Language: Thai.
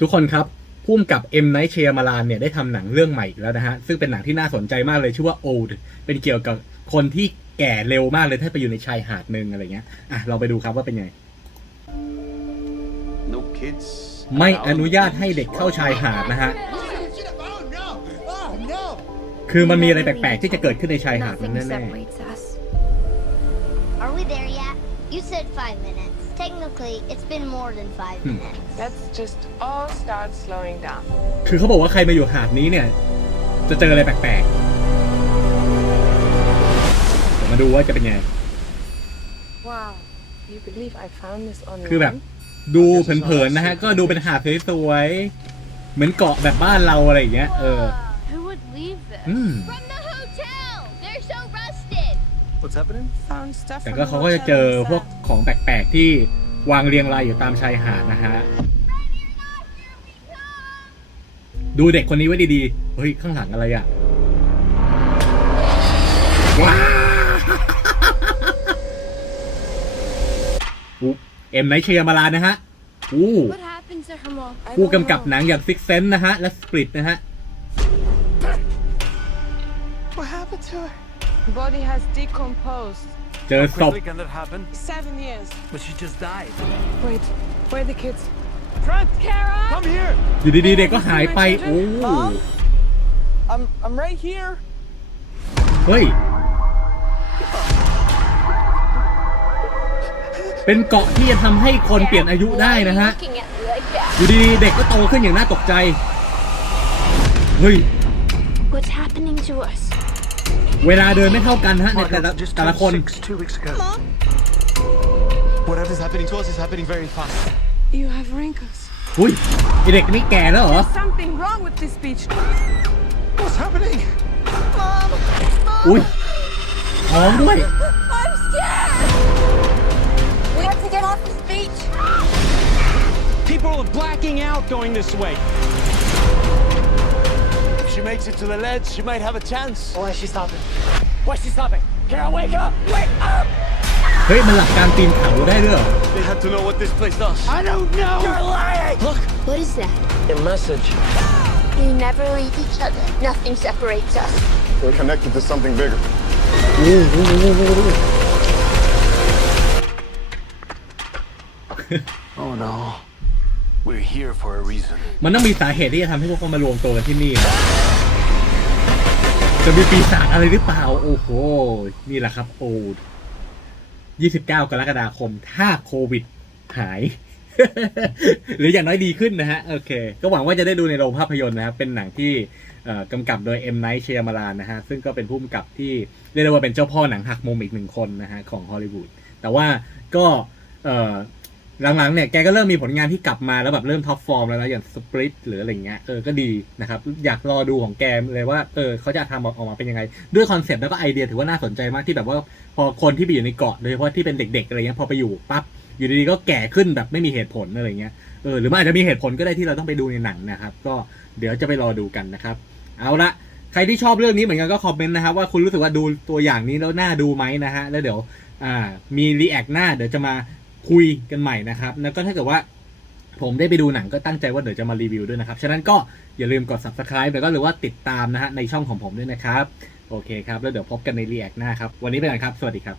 ทุกคนครับพุ่มกับเอ็มไนท์เชียมาลานเนี่ยได้ทำหนังเรื่องใหม่อีกแล้วนะฮะ ซึ่งเป็นหนังที่น่าสนใจมากเลยชื่อว่า Old เป็นเกี่ยวกับคนที่แก่เร็วมากเลยถ้าไปอยู่ในชายหาดหนึ่งอะไรเงี้ย อะ เราไปดูครับว่าเป็นไง No kids. ไม่อนุญาตให้เด็กเข้าชายหาดนะฮะ Oh no! Oh no! คือมันมีอะไรแปลกๆที่จะเกิดขึ้นในชายหาดนั้น Nothing แน่ separates us. Are we there yet? You said five minutes. Technically, it's been more than five Hmm. minutes. Let's just all start slowing down. ๆคือเขาบอกว่าใครมาอยู่หาดนี้เนี่ย จะเจออะไรแปลกๆเดี๋ยวมาดูว่าจะเป็นไง Wow. You believe I found this online? คือแบบดูเผินๆนะฮะ ก็ดูเป็นหาดสวยๆเหมือนเกาะแบบบ้านเราอะไรอย่างเงี้ย เออ Who would leave this? อืม From the แต่ from ก็ the เขาก็จะ hotel เจอ inside. พวกของแปลกๆที่วางเรียงรายอยู่ตามชายหาดนะฮะ ดูเด็กคนนี้ไว้ดีๆ เฮ้ย ข้างหลังอะไรอะ ว้าวอุ๊ยเอ็มไนท์เชียมาลานนะฮะอู้ What happened to her mom? I ผู้ don't กำกับ know. หนังอย่างซิกเซนนะฮะ และสปริตนะฮะ What happened to her? Body has decomposed. เจอศพ Quickly can that happen? Seven years. But she just died. Wait, where are the kids? Trent! Kara! Come here! อยู่ดีๆเด็กก็หายไป โอ้ I'm I'm right here. เฮ้ย เป็นเกาะที่จะทำให้คนเปลี่ยนอายุได้นะฮะ Looking at me like that. อยู่ดีๆเด็กก็โตขึ้นอย่างน่าตกใจ เฮ้ย What's happening to us? เวลาเดินไม่เท่ากันฮะในแต่ละ just แต่ละคน six two weeks ago. Whatever's happening to us is happening very fast. You have wrinkles. อุ้ยไอเด็กนี่แก่แล้วเหรอ There's something wrong with this beach. What's happening? อุ้ยท้องด้วย I'm scared! We have to get off this beach! People are blacking out going this way. If she makes it to the ledge, she might have a chance. Why is she stopping? Why's she stopping? Carol, wake up! Wake up! เฮ้ย มันหลักการปีนเขาได้ด้วยเหรอ They had to know what this place does. I don't know! You're lying! Look! What is that? A message. We never leave each other. Nothing separates us. We're connected to something bigger. Oh no. We're here for a reason. มันต้องมีสาเหตุที่จะทำให้พวกเขามารวมตัวกันที่นี่จะมีปีศาจอะไรหรือเปล่า โอ้โห นี่แหละครับ โอ้29 กรกฎาคม ถ้าโควิดหาย หรืออย่างน้อยดีขึ้นนะฮะ โอเค ก็หวังว่าจะได้ดูในโรงภาพยนตร์นะครับ เป็นหนังที่กำกับโดยเอ็มไนท์เชียมาลานนะฮะ ซึ่งก็เป็นผู้กำกับที่เรียกได้ว่าเป็นเจ้าพ่อหนังหักมุมอีกหนึ่งคนนะฮะ ของฮอลลีวูด แต่ว่าก็ หลังๆเนี่ยแกก็เริ่มมีผลงานที่กลับมาแล้วแบบเริ่มท็อปฟอร์มแล้วนะอย่างสปริตหรืออะไรเงี้ยเออก็ดีนะครับ อยากรอดูของแกเลยว่าเออเขาจะทำออกมาเป็นยังไง ด้วยคอนเซปต์แล้วก็ไอเดียถือว่าน่าสนใจมากที่แบบว่าพอคนที่ไปอยู่ในเกาะโดยเฉพาะที่เป็นเด็กๆอะไรเงี้ยพอไปอยู่ปั๊บอยู่ดีๆก็แก่ขึ้นแบบไม่มีเหตุผลอะไรเงี้ยเออหรือมันอาจจะมีเหตุผลก็ได้ที่เราต้องไปดูในหนังนะครับ ก็เดี๋ยวจะไปรอดูกันนะครับ เอาละใครที่ชอบเรื่องนี้เหมือนกันก็คอมเมนต์นะครับว่าคุณรู้สึกว่าดูตัวอย่างนี้แล้วน่าดูไหมนะฮะแล้วเดี๋ยวอ่ามีรีแอคหน้าเดี๋ยวจะมา คุยกันใหม่นะครับ แล้วก็ถ้าเกิดว่าผมได้ไปดูหนังก็ตั้งใจว่าเดี๋ยวจะมารีวิวด้วยนะครับ ฉะนั้นก็อย่าลืมกด subscribe แล้วก็หรือว่าติดตามนะฮะในช่องของผมด้วยนะครับ โอเคครับ แล้วเดี๋ยวพบกันในรีแอคหน้าครับ วันนี้ไปก่อนครับ สวัสดีครับ